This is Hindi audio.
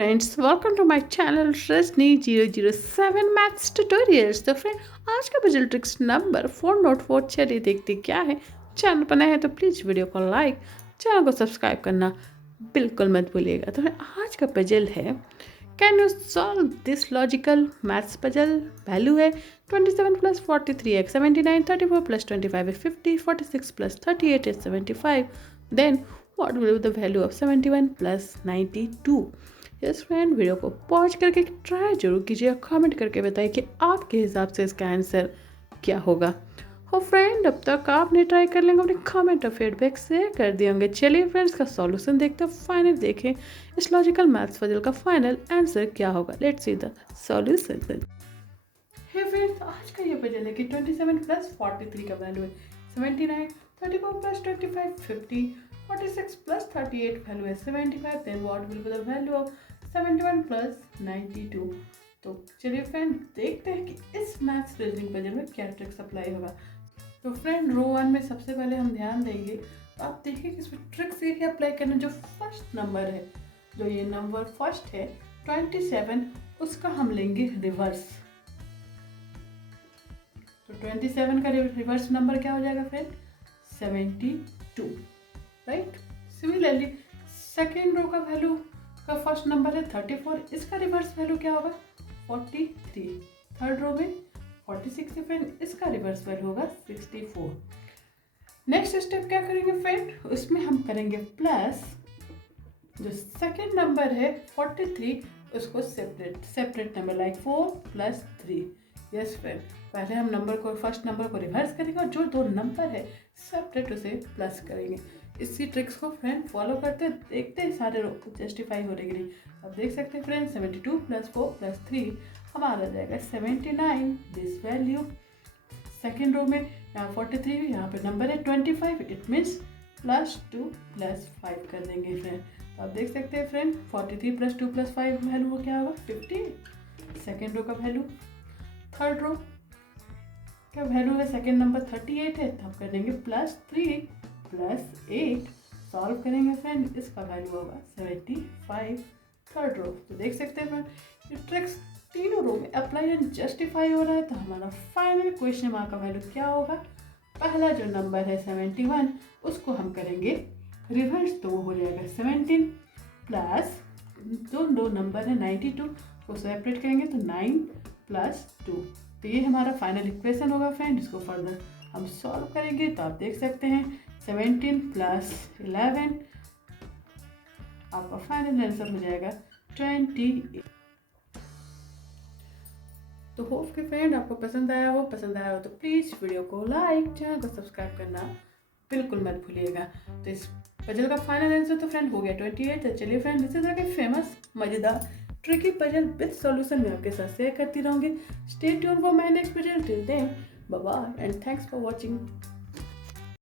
Friends, welcome to my channel Rajni 007 maths tutorials. तो फ्रेंड, आज का पजल ट्रिक्स नंबर 4 नोट 4 चलिए देखते क्या है। चैनल पर नया है तो प्लीज़ वीडियो को लाइक, चैनल को सब्सक्राइब करना बिल्कुल मत भूलिएगा। तो फ्रेंड, आज का पजल है, can you solve this logical maths puzzle. Value है 27 plus 43 x 79, 34 plus 25 is 50, 46 plus 38 is 75। Then what will be the value of 71 plus 92। Yes friend, video को पॉज करके ट्राई जरूर कीजिए, कमेंट करके बताइए कि आपके हिसाब से इसका आंसर क्या होगा। हो फ्रेंड, अब तक आपने ट्राई कर लेंगे, अपने कमेंट और फीडबैक शेयर कर दिए होंगे। चलिए फ्रेंड्स, का सॉल्यूशन देखते हैं, फाइनल देखें इस लॉजिकल मैथ्स पजल का फाइनल आंसर क्या होगा। Let's see the solution. Hey friends, आज का ये पजल है कि 27 प्लस 43 का वैल्यू है 79, 34 प्लस 25 50, 46 प्लस 38 वैल्यू है 75। Then what will be the value of 71 plus 92। तो चलिए फ्रेंड, देखते हैं कि इस मैथ्स रीजनिंग पजल में क्या ट्रिक्स अप्लाई होगा। तो फ्रेंड, रो 1 में सबसे पहले हम ध्यान देंगे, तो आप देखिए कि इसमें ट्रिक्स ये अप्लाई करना। जो फर्स्ट नंबर है, जो ये नंबर फर्स्ट है 27, उसका हम लेंगे रिवर्स। तो 27 का रिवर्स नंबर क्या हो जाएगा friend? 72, right. Similarly second row का वैल्यू का फर्स्ट नंबर है 34, इसका रिवर्स वैल्यू क्या होगा? 43। थर्ड रो में 46 है फ्रेंड, इसका रिवर्स वैल्यू होगा 64। नेक्स्ट स्टेप क्या करेंगे फ्रेंड? उसमें हम करेंगे प्लस, जो सेकेंड नंबर है 43, उसको separate number like 4 plus 3। Yes friend, पहले हम नंबर को, फर्स्ट नंबर को रिवर्स करेंगे और जो दो नंबर है सेपरेट उसे प्लस करेंगे। इसी ट्रिक्स को फ्रेंड फॉलो करते देखते हैं सारे जस्टिफाई होने के लिए। अब देख सकते हैं फ्रेंड, 72 प्लस 4 प्लस 3 हमारा जाएगा 79। दिस वैल्यू सेकेंड रो में यहाँ 43, यहाँ पे नंबर है 25, इट मीन्स प्लस 2 प्लस 5 कर देंगे फ्रेंड। तो आप देख सकते हैं फ्रेंड, 43 प्लस 2 प्लस 5 वैल्यू वो क्या होगा? 50। सेकेंड रो का वैल्यू, थर्ड रो का वैल्यू है सेकेंड नंबर 38 है, तो हम कर देंगे प्लस 3 प्लस 8। सॉल्व करेंगे फ्रेंड, इसका वैल्यू होगा 75। थर्ड रो, तो देख सकते हैं फ्रेंड, ये ट्रिक्स तीनों रो में अप्लाई एंड जस्टिफाई हो रहा है। तो हमारा फाइनल क्वेश्चन मार्क का वैल्यू क्या होगा? पहला जो नंबर है 71, उसको हम करेंगे रिवर्स, तो वो हो जाएगा 17 प्लस जो दो नंबर है 92, को सेपरेट करेंगे तो 9 प्लस 2। तो ये हमारा फाइनल इक्वेशन होगा फ्रेंड। इसको फर्दर हम सॉल्व करेंगे तो आप देख सकते हैं 17 प्लस 11, आपका फाइनल आंसर हो जाएगा 28। तो होप कि फ्रेंड आपको पसंद आया हो तो प्लीज़ वीडियो को लाइक, चैनल को सब्सक्राइब करना बिल्कुल मत भूलिएगा। तो इस पजल का फाइनल आंसर तो फ्रेंड हो गया 28। तो चलिए फ्रेंड, इसी तरह के फेमस मज़ेदार ट्रिकी पजल विद सॉल्यूशन में आपके साथ शेयर करती रहूँगी। Stay tune for my next puzzle. Till then, bye bye and thanks for watching.